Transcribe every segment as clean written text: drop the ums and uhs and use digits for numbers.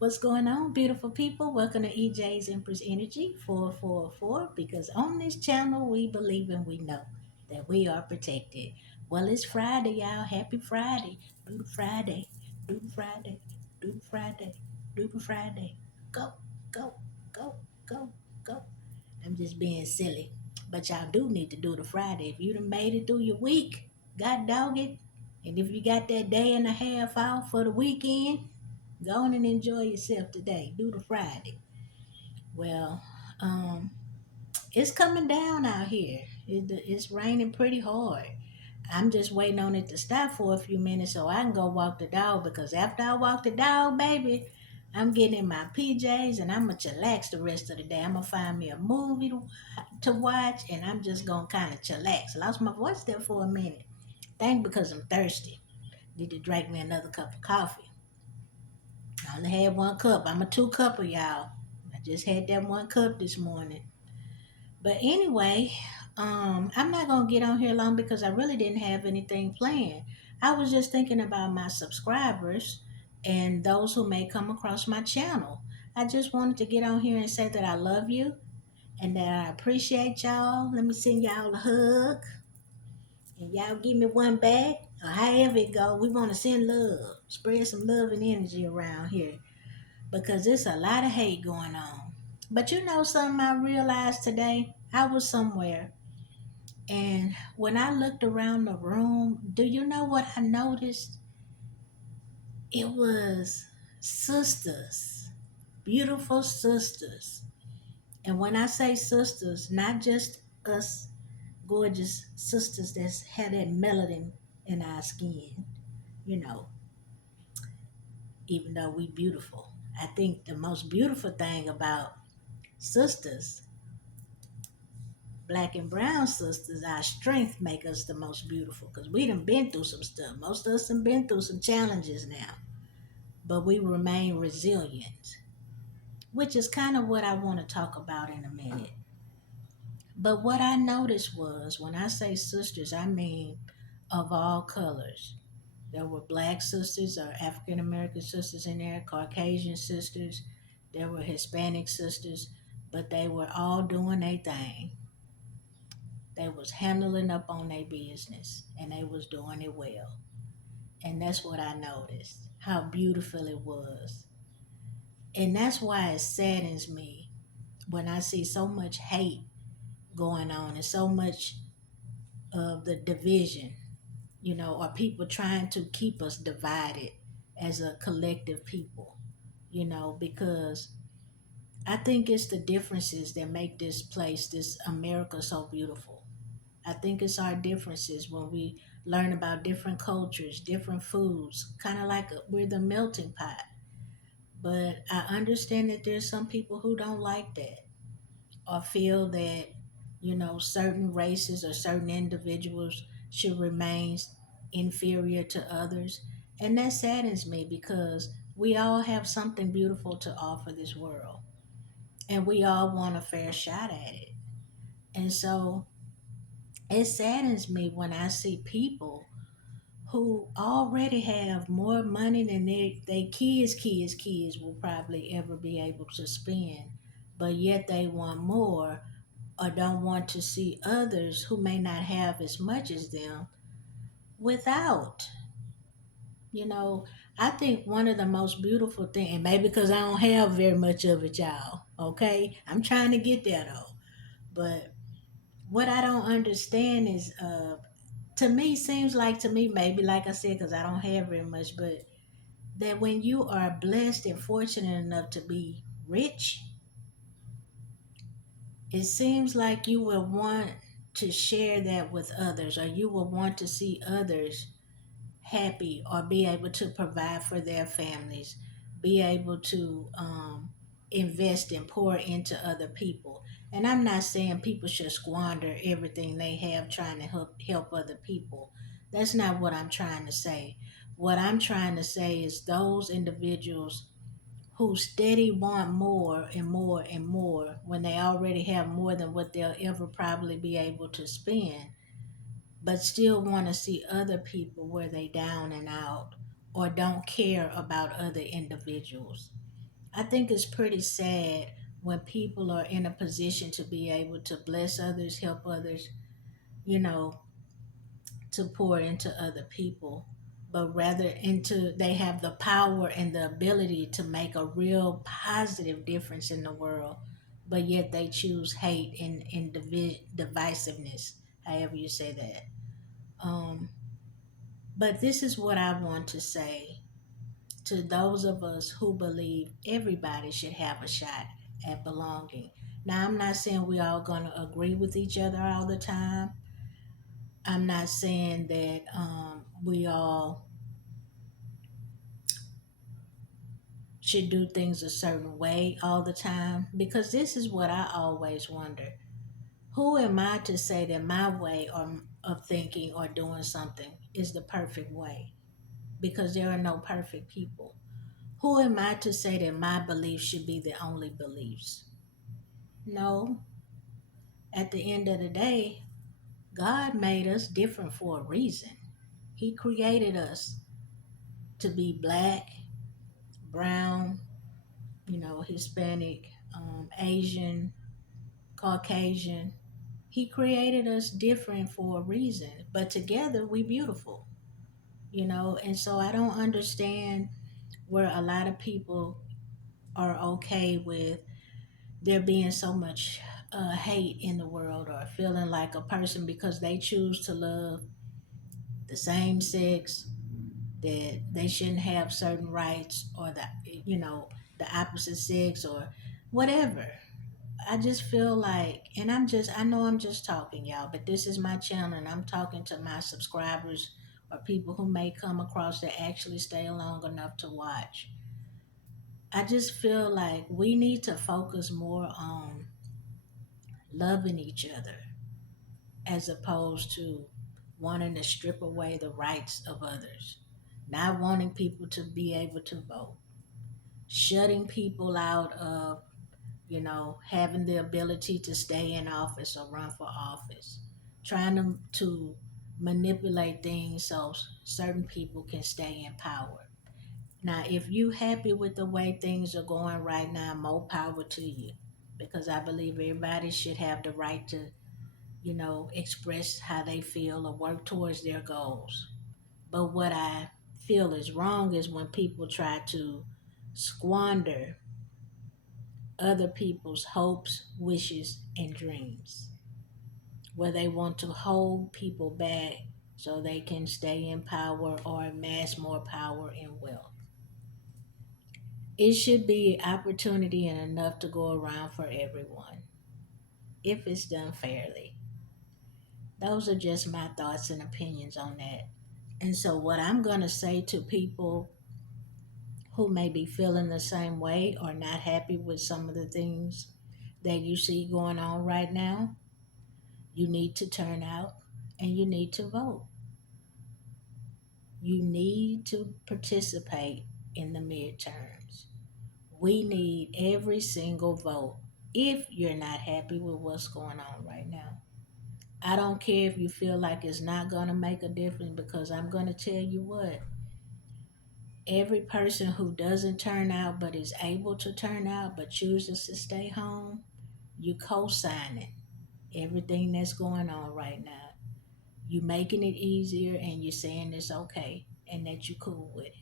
What's going on, beautiful people? Welcome to EJ's Empress Energy 444 because on this channel we believe and we know that we are protected. Well, it's Friday, y'all. Happy Friday. Do the Friday. Do the Friday. Do the Friday. Do the Friday. Go, go, go, go, go. I'm just being silly. But y'all do need to do the Friday. If you done made it through your week, God dog it. And if you got that day and a half off for the weekend, go on and enjoy yourself today. Do the Friday. Well, um, it's coming down out here. It's raining pretty hard. I'm just waiting on it to stop for a few minutes so I can go walk the dog because after I walk the dog, baby, I'm getting in my PJs and I'm going to chillax the rest of the day. I'm going to find me a movie to watch and I'm just going to kind of chillax. I lost my voice there for a minute. Think because I'm thirsty. Need to drink me another cup of coffee. I only had one cup. I'm a two cupper, y'all. I just had that one cup this morning. But anyway, I'm not gonna get on here long because I really didn't have anything planned. I was just thinking about my subscribers and those who may come across my channel. I just wanted to get on here and say that I love you and that I appreciate y'all. Let me send y'all a hug and y'all give me one back or however it go. We want to send love, spread some love and energy around here because there's a lot of hate going on. But you know something I realized today? I was somewhere and when I looked around the room, do you know what I noticed? It was sisters, beautiful sisters. And when I say sisters, not just us gorgeous sisters that have that melanin in our skin, you know, even though we beautiful. I think the most beautiful thing about sisters, black and brown sisters, our strength make us the most beautiful because we done been through some stuff. Most of us have been through some challenges now, but we remain resilient, which is kind of what I want to talk about in a minute. But what I noticed was when I say sisters, I mean of all colors. There were black sisters or African American sisters in there, Caucasian sisters, there were Hispanic sisters, but they were all doing their thing. They was handling up on their business and they was doing it well. And that's what I noticed, how beautiful it was. And that's why it saddens me when I see so much hate going on and so much of the division, or people trying to keep us divided as a collective people, because I think it's the differences that make this place, this America, so beautiful. I think it's our differences when we learn about different cultures, different foods, kind of like we're the melting pot. But I understand that there's some people who don't like that or feel that, certain races or certain individuals should remain inferior to others. And that saddens me because we all have something beautiful to offer this world and we all want a fair shot at it. And so it saddens me when I see people who already have more money than they kids will probably ever be able to spend, but yet they want more or don't want to see others who may not have as much as them without. You know, I think one of the most beautiful things, and maybe because I don't have very much of it, y'all, okay? I'm trying to get there though. But what I don't understand is, to me, seems like to me, maybe like I said, because I don't have very much, but that when you are blessed and fortunate enough to be rich, it seems like you will want to share that with others, or you will want to see others happy or be able to provide for their families, be able to invest and pour into other people. And I'm not saying people should squander everything they have trying to help other people. That's not what I'm trying to say. What I'm trying to say is those individuals who steady want more and more and more when they already have more than what they'll ever probably be able to spend, but still want to see other people where they down and out or don't care about other individuals. I think it's pretty sad when people are in a position to be able to bless others, help others, you know, to pour into other people, but rather into they have the power and the ability to make a real positive difference in the world, but yet they choose hate and divisiveness, however you say that. Um, but this is what I want to say to those of us who believe everybody should have a shot at belonging. Now, I'm not saying we all going to agree with each other all the time. I'm not saying that we all should do things a certain way all the time, because this is what I always wonder. Who am I to say that my way of thinking or doing something is the perfect way? Because there are no perfect people. Who am I to say that my beliefs should be the only beliefs? No. At the end of the day, God made us different for a reason. He created us to be black, brown, Hispanic, Asian, Caucasian. He created us different for a reason, but together we beautiful, And so I don't understand where a lot of people are okay with there being so much hate in the world, or feeling like a person because they choose to love the same sex that they shouldn't have certain rights, or the opposite sex or whatever. I just feel like, and I know I'm just talking, y'all, but this is my channel and I'm talking to my subscribers or people who may come across that actually stay long enough to watch. I just feel like we need to focus more on loving each other as opposed to wanting to strip away the rights of others, not wanting people to be able to vote, shutting people out of having the ability to stay in office or run for office, trying to manipulate things so certain people can stay in power. Now, if you happy with the way things are going right now, more power to you, because I believe everybody should have the right to, express how they feel or work towards their goals. But what I feel is wrong is when people try to squander other people's hopes, wishes, and dreams, where they want to hold people back so they can stay in power or amass more power and wealth. It should be opportunity and enough to go around for everyone if it's done fairly. Those are just my thoughts and opinions on that. And so, what I'm going to say to people who may be feeling the same way or not happy with some of the things that you see going on right now, you need to turn out and you need to vote. You need to participate in the midterms. We need every single vote if you're not happy with what's going on right now. I don't care if you feel like it's not going to make a difference, because I'm going to tell you what, every person who doesn't turn out but is able to turn out but chooses to stay home, you co-signing everything that's going on right now. You making it easier and you're saying it's okay and that you're cool with it.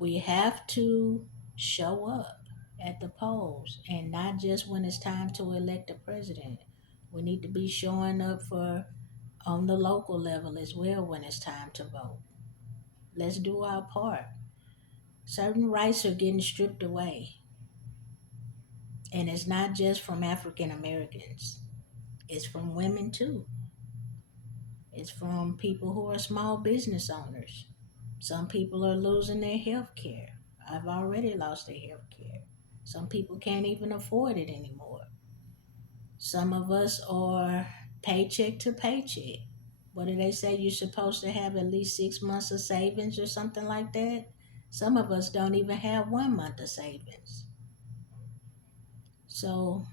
We have to show up at the polls, and not just when it's time to elect a president. We need to be showing up for on the local level as well when it's time to vote. Let's do our part. Certain rights are getting stripped away, and it's not just from African Americans. It's from women too. It's from people who are small business owners. Some people are losing their health care. I've already lost their health care. Some people can't even afford it anymore. Some of us are paycheck to paycheck. What do they say? You're supposed to have at least 6 months of savings or something like that. Some of us don't even have 1 month of savings. So,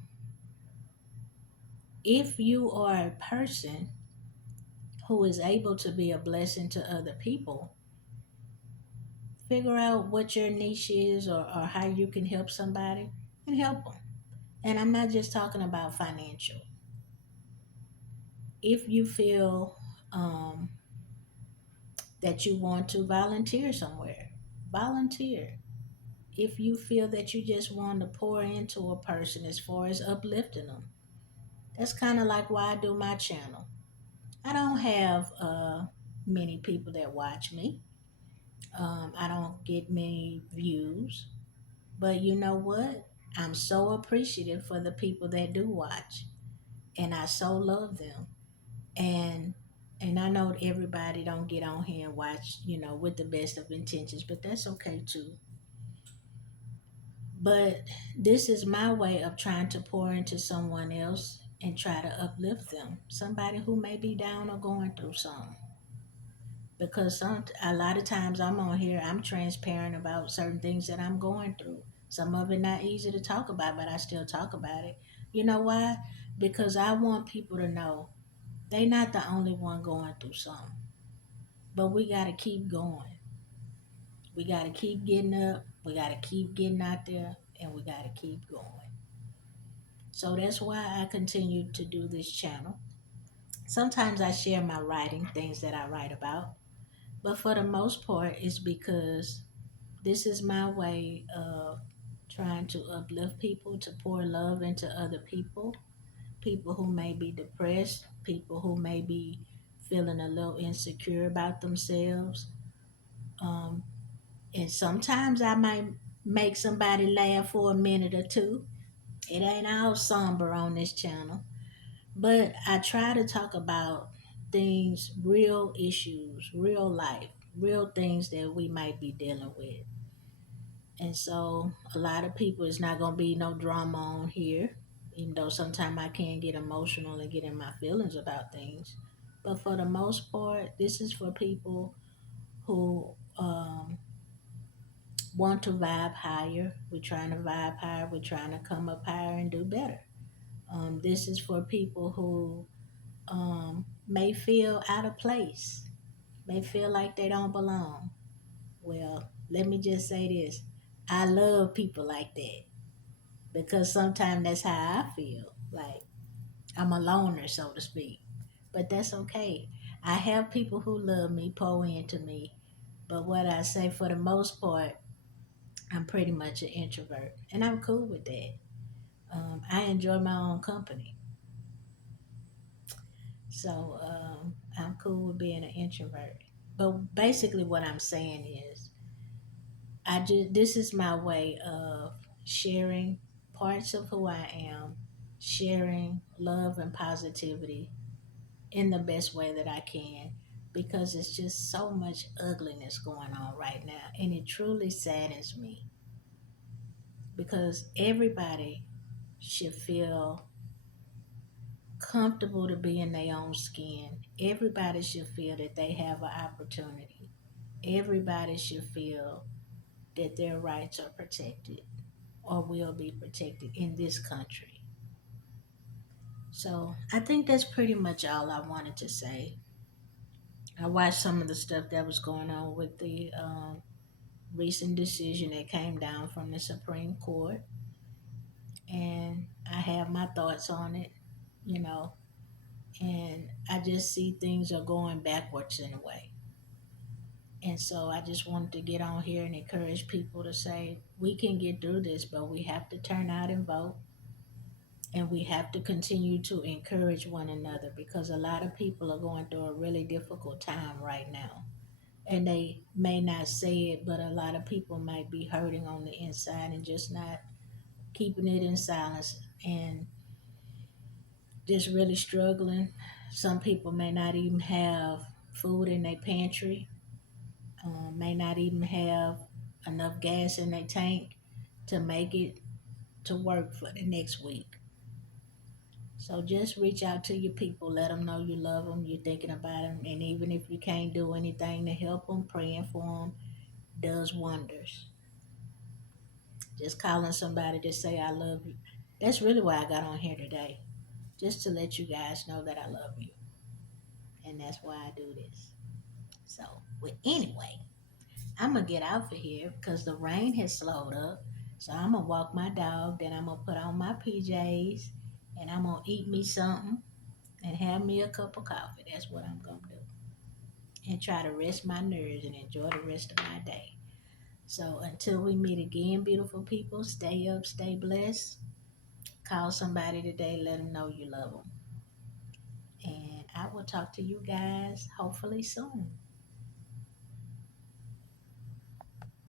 if you are a person who is able to be a blessing to other people, Figure out what your niche is, or how you can help somebody, and help them. And I'm not just talking about financial. If you feel um, that you want to volunteer somewhere, volunteer. If you feel that you just want to pour into a person as far as uplifting them, that's kind of like why I do my channel. I don't have many people that watch me. I don't get many views, but you know what? I'm so appreciative for the people that do watch, and I so love them. And I know everybody don't get on here and watch, with the best of intentions, but that's okay too. But this is my way of trying to pour into someone else and try to uplift them. Somebody who may be down or going through something. Because a lot of times I'm on here, I'm transparent about certain things that I'm going through. Some of it not easy to talk about, but I still talk about it. You know why? Because I want people to know they not the only one going through something. But we got to keep going. We got to keep getting up. We got to keep getting out there, and we got to keep going. So that's why I continue to do this channel. Sometimes I share my writing, things that I write about, but for the most part, it's because this is my way of trying to uplift people, to pour love into other people who may be depressed, people who may be feeling a little insecure about themselves. Um, and sometimes I might make somebody laugh for a minute or two. It ain't all somber on this channel. But I try to talk about things, real issues, real life, real things that we might be dealing with. And so a lot of people, it's not going to be no drama on here, even though sometimes I can get emotional and get in my feelings about things. But for the most part, this is for people who want to vibe higher. We're trying to vibe higher. We're trying to come up higher and do better. This is for people who may feel out of place, may feel like they don't belong. Well, let me just say this. I love people like that because sometimes that's how I feel. Like I'm a loner, so to speak. But that's okay. I have people who love me, pour into me. But what I say for the most part, I'm pretty much an introvert. And I'm cool with that. I enjoy my own company. So I'm cool with being an introvert. But basically, what I'm saying is, this is my way of sharing parts of who I am, sharing love and positivity in the best way that I can, because it's just so much ugliness going on right now, and it truly saddens me because everybody should feel comfortable to be in their own skin. Everybody should feel that they have an opportunity. Everybody should feel that their rights are protected or will be protected in this country. So I think that's pretty much all I wanted to say. I watched some of the stuff that was going on with the recent decision that came down from the Supreme Court, and I have my thoughts on it, you know, and I just see things are going backwards in a way. And so I just wanted to get on here and encourage people to say we can get through this, but we have to turn out and vote. And we have to continue to encourage one another because a lot of people are going through a really difficult time right now. And they may not say it, but a lot of people might be hurting on the inside and just not keeping it in silence and just really struggling. Some people may not even have food in their pantry, may not even have enough gas in their tank to make it to work for the next week. So just reach out to your people, let them know you love them, you're thinking about them, and even if you can't do anything to help them, praying for them does wonders. Just calling somebody to say I love you. That's really why I got on here today, just to let you guys know that I love you, and that's why I do this. So, well, anyway, I'm gonna get out of here because the rain has slowed up. So I'm gonna walk my dog, then I'm gonna put on my PJs and I'm gonna eat me something and have me a cup of coffee. That's what I'm gonna do. And try to rest my nerves and enjoy the rest of my day. So until we meet again, beautiful people, stay up, stay blessed. Call somebody today, let them know you love them. And I will talk to you guys hopefully soon.